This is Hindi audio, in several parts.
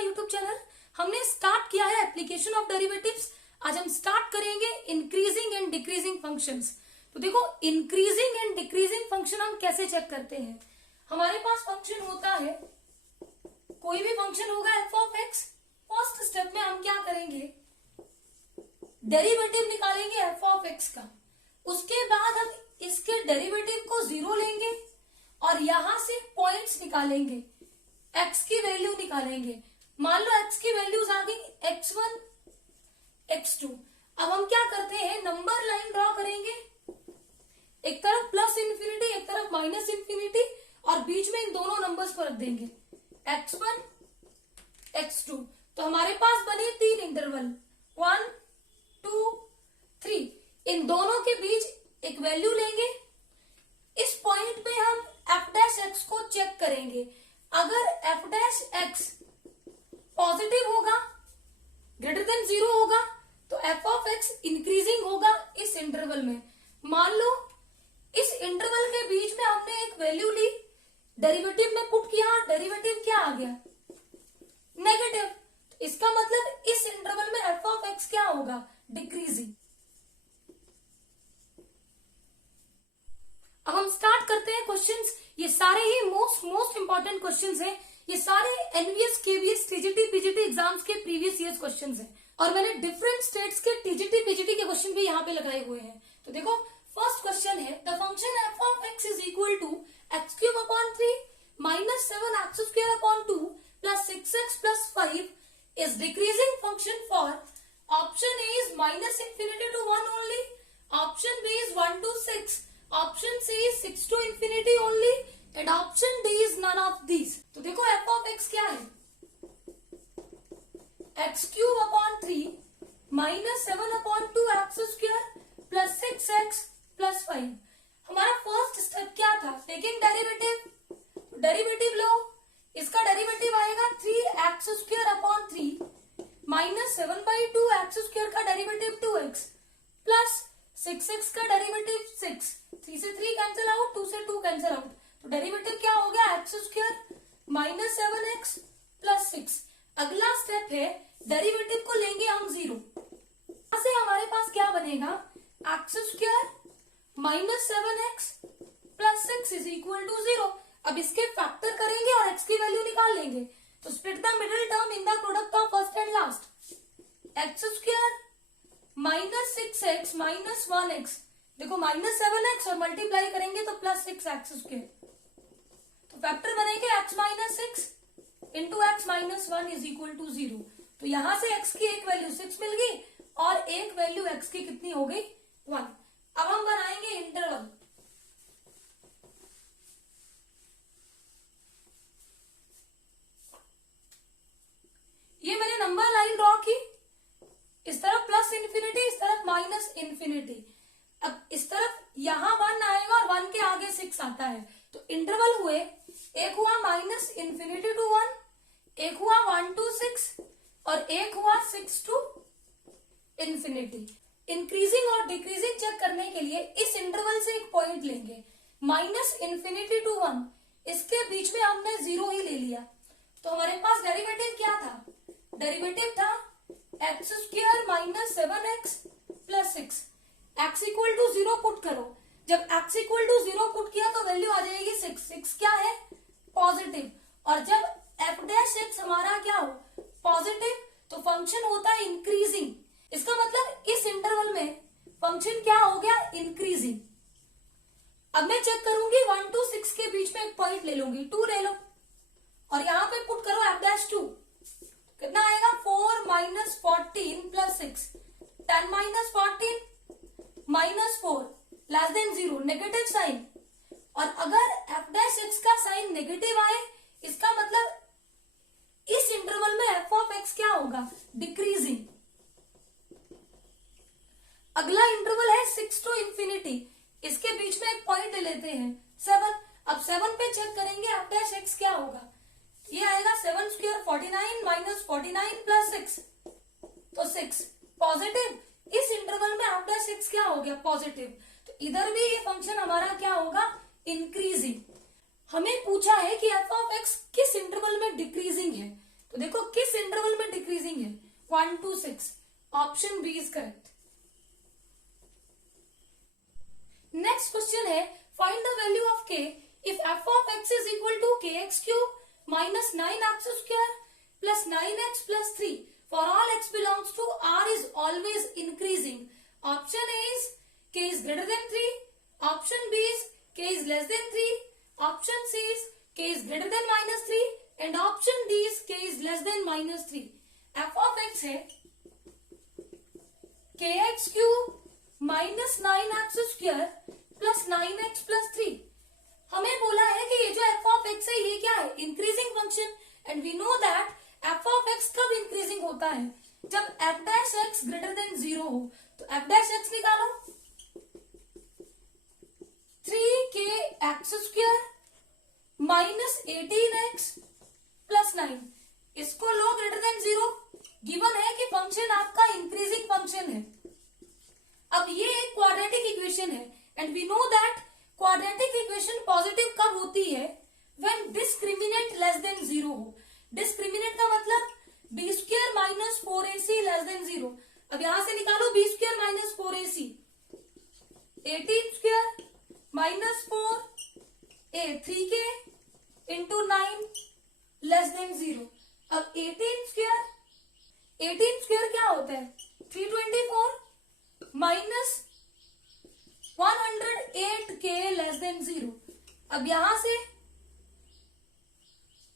My YouTube channel. हमने स्टार्ट किया है एप्लीकेशन ऑफ डेरिवेटिव्स। आज हम स्टार्ट करेंगे इंक्रीजिंग एंड डिक्रीजिंग फंक्शंस। तो देखो इंक्रीजिंग एंड डिक्रीजिंग फंक्शन हम कैसे चेक करते हैं। हमारे पास फंक्शन होता है, कोई भी फंक्शन होगा F of x. First step में हम क्या करेंगे, डेरिवेटिव निकालेंगे एफ ऑफ एक्स का। उसके बाद हम इसके डेरिवेटिव को 0 लेंगे और यहां से पॉइंट्स निकालेंगे, एक्स की वैल्यू निकालेंगे। मान लो एक्स की वैल्यूज आ गई x1 x2। अब हम क्या करते हैं, नंबर लाइन ड्रॉ करेंगे, एक तरफ प्लस इंफिनिटी एक तरफ माइनस इंफिनिटी, और बीच में इन दोनों नंबर्स को रख देंगे x1 x2। तो हमारे पास बने 3 इंटरवल 1 2 3। इन दोनों के बीच एक वैल्यू लेंगे। इस पॉइंट पे हम f डैश x को चेक करेंगे। अगर f डैश x पॉजिटिव होगा, ग्रेटर देन 0 होगा, तो f ऑफ x इंक्रीजिंग होगा इस इंटरवल में। मान लो इस इंटरवल के बीच में हमने एक वैल्यू ली, डेरिवेटिव में पुट किया, डेरिवेटिव क्या आ गया, नेगेटिव। तो इसका मतलब इस इंटरवल में f ऑफ x क्या होगा, डिक्रीजिंग। अब हम स्टार्ट करते हैं क्वेश्चंस। ये सारे ही मोस्ट इंपॉर्टेंट क्वेश्चंस हैं। ये सारे NVS, KVS, TGT, PGT exams के प्रीवियस ईयर्स क्वेश्चंस हैं, और मैंने डिफरेंट स्टेट्स के टीजीटी, पीजीटी के क्वेश्चन भी यहाँ पे लगाए हुए हैं। तो देखो फर्स्ट क्वेश्चन है, the function f of x is equal to x cube upon 3 minus 7 x square upon 2 plus 6x plus 5 is decreasing function for option A is minus infinity to 1 only, option B is 1 to 6, option C is 6 to infinity only, and option D is none of these. तो देखो एफ ऑफ एक्स क्या है, x cube upon 3 minus 7 upon 2 x square plus 6x plus 5। हमारा फर्स्ट स्टेप क्या था, टेकिंग डेरिवेटिव। डेरिवेटिव लो, इसका डेरिवेटिव आएगा 3x square upon 3 minus 7/2 x square का डेरिवेटिव 2x प्लस 6x का डेरिवेटिव 6। 3 से 3 कैंसिल आउट, 2 से 2 कैंसिल आउट, तो डेरिवेटिव क्या हो गया, x square minus 7x plus 6। अगला स्टेप है, डेरिवेटिव को लेंगे हम 0। यहां से हमारे पास क्या बनेगा, x square minus 7x plus 6 is equal to 0। अब इसके फैक्टर करेंगे और x की वैल्यू निकाल लेंगे। तो split the middle term in the product of first and last. X square minus 6x minus 1x, देखो माइनस 7x और मल्टीप्लाई करेंगे तो प्लस 6x स्क्वायर। तो फैक्टर बनेगा x minus 6 into x minus 1 is equal to 0। तो यहां से x की एक वैल्यू 6 मिल गई और एक वैल्यू x की कितनी हो गई, 1। अब हम बनाएंगे इंटरवल। ये मैंने नंबर लाइन ड्रॉ की, इस तरफ प्लस इंफिनिटी, इस तरफ माइनस इंफिनिटी। अब इस तरफ यहां 1 आएगा और 1 के आगे 6 आता है। तो इंटरवल हुए, एक हुआ माइनस इंफिनिटी टू 1, एक हुआ 1 to 6 और एक हुआ 6 to इंफिनिटी। इंक्रीजिंग और डिक्रीजिंग चेक करने के लिए इस इंटरवल से एक पॉइंट लेंगे, माइनस इंफिनिटी टू 1, इसके बीच में हमने 0 ही ले लिया। तो हमारे पास डेरिवेटिव क्या था, डेरिवेटिव था x square minus 7x plus 6। X equal to 0 put करो, जब एक्स इक्वल टू 0 पुट किया तो वैल्यू आ जाएगी 6। 6 क्या है, पॉजिटिव, और जब एफ डैश एक्स हमारा क्या हो, पॉजिटिव, तो फंक्शन होता है इंक्रीजिंग। इसका मतलब इस इंटरवल में फंक्शन क्या हो गया, इंक्रीजिंग। अब मैं चेक करूंगी 1 to 6 के बीच में एक पॉइंट ले लूंगी, 2 ले लो, और यहां पे पुट करो एफ डैश 2, कितना आएगा, 4 minus 14 plus 6, 10 minus 14 minus 4 less than 0, negative sign. और अगर एफ डैश एक्स का साइन नेगेटिव आए, इसका मतलब इस इंटरवल में एफ ऑफ एक्स क्या होगा, डिक्रीजिंग। अगला इंटरवल है 6 to इंफिनिटी, इसके बीच में एक पॉइंट ले लेते हैं 7। अब 7 पे चेक करेंगे एफ डैश एक्स क्या होगा, ये आएगा 7 स्क्वायर 49 माइनस 49 प्लस 6, तो 6 पॉजिटिव। इस इंटरवल में एफ डैश एक्स क्या हो गया, पॉजिटिव। तो इधर भी ये फंक्शन हमारा क्या होगा, इंक्रीजिंग। हमें पूछा है कि एफ ऑफ एक्स किस इंटरवल में डिक्रीजिंग है। तो देखो किस 1 to 6. Option B is correct. Next question है, find the value of k if f of x is equal to kx cube minus 9x square plus 9x plus 3 for all x belongs to R is always increasing. Option A is k is greater than 3. Option B is k is less than 3. Option C is k is greater than minus 3 and option D is k is less than minus 3. f of x है kx cube minus 9x square plus 9x plus 3. हमें बोला है कि ये जो f of x है ये क्या है, increasing function, and we know that f of x कब इंक्रीजिंग होता है, जब f dash x greater than 0 हो. तो f dash x निकालो, 3kx square minus 18x plus 9, इसको लो ग्रेटर देन 0. गिवन है कि फंक्शन आपका इंक्रीजिंग फंक्शन है. अब ये एक क्वाड्रेटिक इक्वेशन है and we know that quadratic equation positive कब होती है, व्हेन डिस्क्रिमिनेंट लेस देन 0 हो. डिस्क्रिमिनेंट का मतलब b square minus 4ac less than 0. अब यहां से निकालो b square minus 4ac, 18 square minus 4a 3k into 9 less than 0. अब 18 स्क्वायर क्या होता है, 324 माइनस 108k लेस देन 0. अब यहां से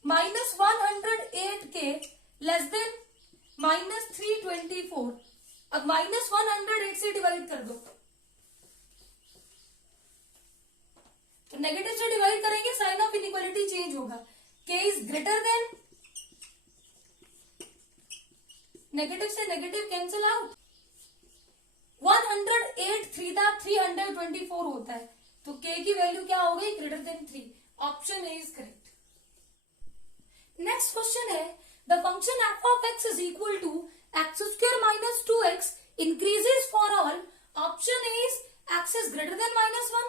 minus 108k less than minus 324. अब माइनस 108 से डिवाइड कर दो, तो नेगेटिव से डिवाइड करेंगे साइन ऑफ इनइक्वालिटी चेंज होगा. k is greater than, negative से नेगेटिव कैंसिल आउट, 108 324 होता है, तो k की वैल्यू क्या हो गई, greater than 3. Option A is correct. Next question है, the function f of x is equal to x square minus 2x increases for all. Option A is x is greater than minus 1.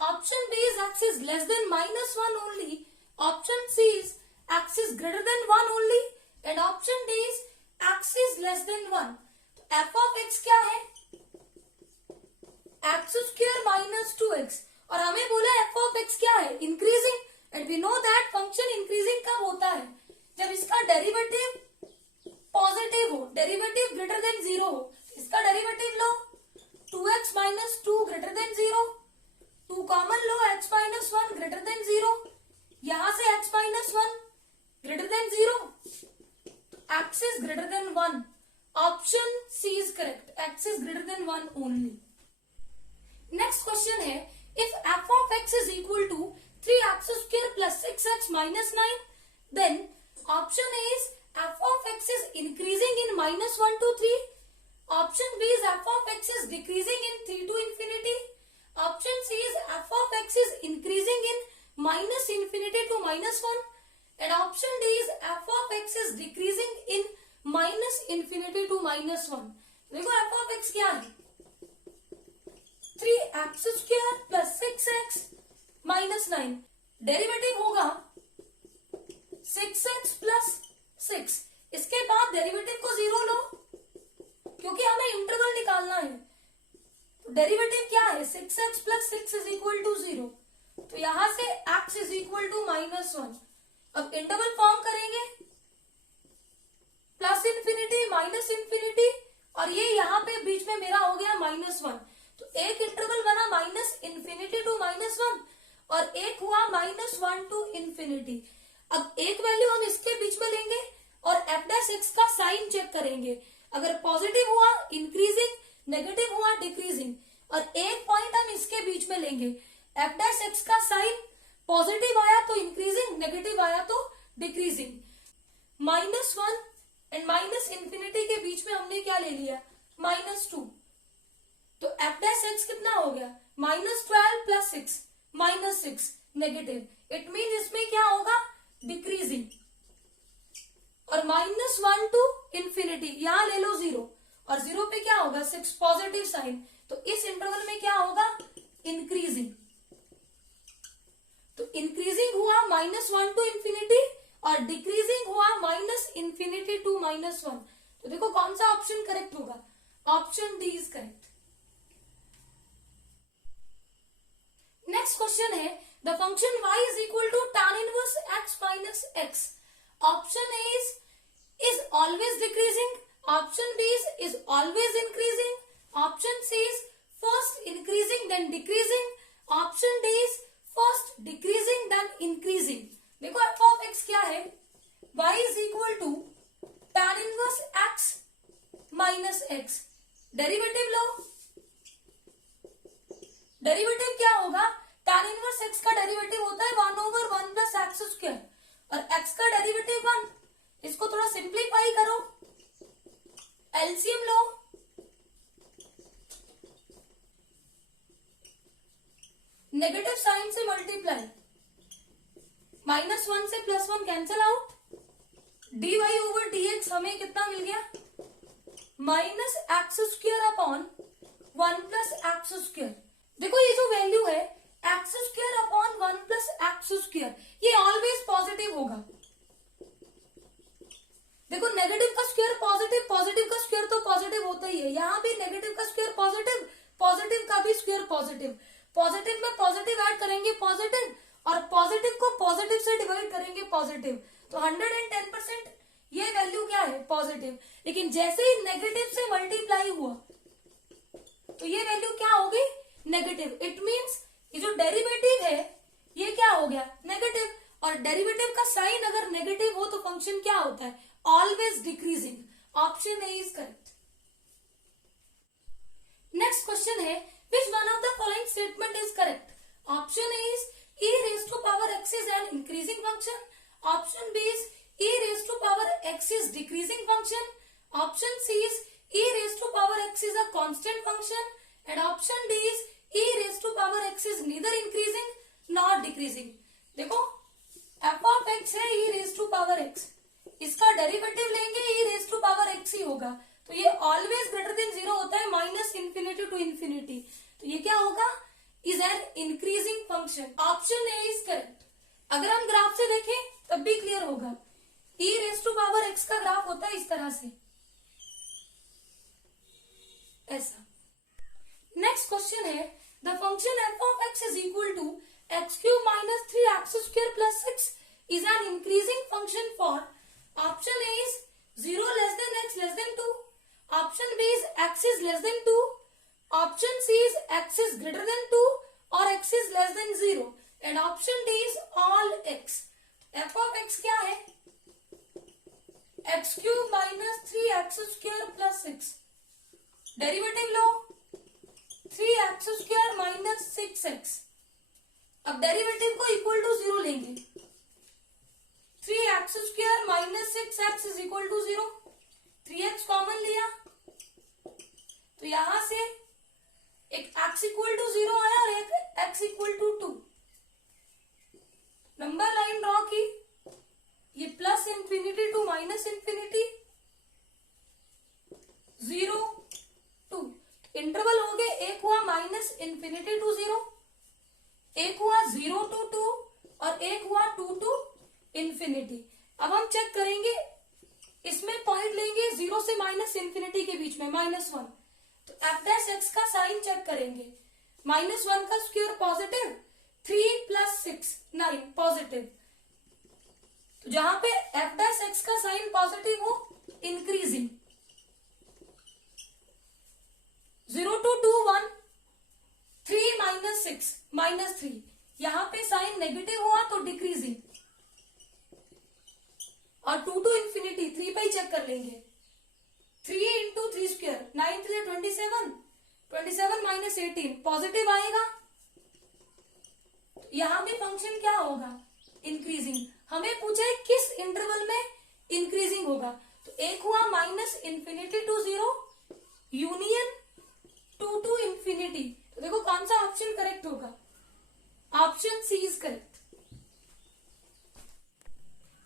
Option B is x is less than minus 1 only. Option C is x is greater than 1 only. And option D is x is less than 1. तो f of x क्या है, x square minus 2x, और हमें बोला f of x क्या है, increasing, and we know that function increasing कब होता है, जब इसका डेरिवेटिव पॉजिटिव हो, डेरिवेटिव ग्रेटर देन 0 हो. इसका डेरिवेटिव लो, 2x minus 2 greater than 0, 2 common लो, x माइनस 1 ग्रेटर देन 0, यहां से x minus 1 greater than 0, x is greater than 1. Option C is correct. X is greater than 1 only. Next question है, if f of x is equal to 3x square plus 6x minus 9, then option A is f of x is increasing in minus 1 to 3. Option B is f of x is decreasing in 3 to infinity. Option C is f of x is increasing in minus infinity to minus 1. And option D is f of x is decreasing in minus infinity to minus 1. देखो f of x क्या है, 3x square plus 6x minus 9, derivative होगा 6x plus 6. इसके बाद डेरिवेटिव को 0 लो, क्योंकि हमें इंटरवल निकालना है. तो डेरिवेटिव क्या है, 6x plus 6 is equal to 0. तो यहां से x is equal to minus 1. अब इंटरवल फॉर्म करेंगे, प्लस इंफिनिटी माइनस इंफिनिटी, और ये यहाँ पे बीच में मेरा हो गया माइनस 1. तो एक इंटरवल बना माइनस इंफिनिटी टू माइनस 1 और एक हुआ माइनस 1 टू इंफिनिटी. अब एक वैल्यू हम इसके बीच में लेंगे और f डैश x का साइन चेक करेंगे. अगर पॉजिटिव हुआ इंक्रीजिंग, नेगेटिव हुआ डिक्रीजिंग, और एक पॉइंट हम इसके बीच में लेंगे. f डैश x का साइन पॉजिटिव आया तो इंक्रीजिंग, नेगेटिव आया तो decreasing. Minus 1 and minus infinity के बीच में हमने क्या ले लिया, माइनस 2. तो f डैश x कितना हो गया, minus 12 plus 6 minus 6 negative. It mean इसमें क्या होगा, डिक्रीजिंग. और माइनस 1 टू इंफिनिटी, यहां ले लो 0, और 0 पे क्या होगा, 6 पॉजिटिव साइन. तो इस इंटरवल में क्या होगा, इंक्रीजिंग. तो इंक्रीजिंग हुआ माइनस 1 टू इंफिनिटी और डिक्रीजिंग हुआ माइनस इंफिनिटी टू माइनस 1. तो देखो कौन सा ऑप्शन करेक्ट होगा, option D is correct. Next question है the function y is equal to tan inverse x minus x। Option A is always decreasing, option B is always increasing, option C is first increasing then decreasing, option D is first decreasing then increasing. देखो f ऑफ x क्या है, y is equal to tan inverse x minus x। Derivative लो, डेरिवेटिव क्या होगा, tan इनवर्स x का डेरिवेटिव होता है 1/1 प्लस एक्स स्क्वायर और x का डेरिवेटिव 1। इसको थोड़ा सिंप्लीफाई करो, एलसीएम लो, नेगेटिव साइन से मल्टीप्लाई, -1 से +1 cancel out, dy over dx हमें कितना मिल गया, minus x square upon 1 plus x square. देखो ये जो वैल्यू है x square upon 1 plus x square, ये ऑलवेज पॉजिटिव होगा। देखो नेगेटिव का स्क्वायर पॉजिटिव, पॉजिटिव का स्क्वायर तो पॉजिटिव होता ही है, यहाँ भी नेगेटिव का स्क्वायर पॉजिटिव, पॉजिटिव का भी स्क्वायर पॉजिटिव, पॉजिटिव में पॉजिटिव ऐड करेंगे पॉजिटिव और पॉजिटिव को पॉजिटिव से डिवाइड करेंगे पॉजिटिव, तो 110% ये वैल्यू क्या है, पॉजिटिव। लेकिन जैसे ही नेगेटिव से मल्टीप्लाई हुआ तो ये वैल्यू क्या होगी, नेगेटिव। इट मीन्स ये जो डेरिवेटिव है ये क्या हो गया, नेगेटिव, और डेरिवेटिव का साइन अगर नेगेटिव हो तो फंक्शन क्या होता है, always decreasing. Option A is correct. Next question है which one of the following statement is correct. Option A is e raised to power x is an increasing function, option b is e raised to power x is decreasing function, option c is e raised to power x is a constant function, and option d is e raised to power x is neither increasing nor decreasing। देखो f of x है e raised to power x, इसका डेरिवेटिव लेंगे e raised to power x ही होगा, तो ये ऑलवेज ग्रेटर देन 0 होता है, माइनस इन्फिनिटी टू इन्फिनिटी, तो ये क्या होगा, is an increasing function. Option A is correct. अगर हम ग्राफ से देखें तब भी क्लियर होगा, e raise to power x का ग्राफ होता है इस तरह से, ऐसा। नेक्स्ट क्वेश्चन है the function f of x is equal to x cube minus 3x square plus 6 is an increasing function for. Option A is 0 less than x less than 2, option B is x is less than 2, option C is x is greater than 2 और x is less than 0, and option D is all x। f of x क्या है, x cube minus 3x square plus 6, derivative लो 3x स्क्वायर माइनस 6x। अब डेरिवेटिव को इक्वल टू 0 लेंगे, 3x square minus 6x is equal to 0, 3x common लिया तो यहां से एक x इक्वल टू 0 आया और एक x equal to 2। Number line draw की, ये plus infinity to minus infinity, 0 2, interval हो गए, एक हुआ माइनस इंफिनिटी टू 0, एक हुआ 0 टू 2 और एक हुआ 2 टू इंफिनिटी। अब हम चेक करेंगे, इसमें पॉइंट लेंगे 0 से माइनस इंफिनिटी के बीच में -1, तो f डैश x का साइन चेक करेंगे, -1 का स्क्वायर पॉजिटिव, 3 प्लस 6 9 पॉजिटिव, तो जहां पे f डैश x का साइन पॉजिटिव हो इंक्रीजिंग, 0 to 2 1, 3 minus 6 -3, यहां पे साइन नेगेटिव हुआ तो डिक्रीजिंग, और 2 to इंफिनिटी 3 पे ही चेक कर लेंगे, 3 इंटू 3 स्क्वायर 9 3 27, 27 माइनस 18 पॉजिटिव आएगा, यहां भी फंक्शन क्या होगा, इंक्रीजिंग। हमें पूछा है किस इंटरवल में इंक्रीजिंग होगा, तो एक हुआ minus infinity to 0 union 2 to infinity, तो देखो कौन सा ऑप्शन करेक्ट होगा, option C is correct.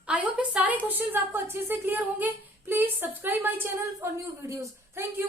I hope ये सारे क्वेश्चंस आपको अच्छे से क्लियर होंगे। Please subscribe my channel for new videos. Thank you.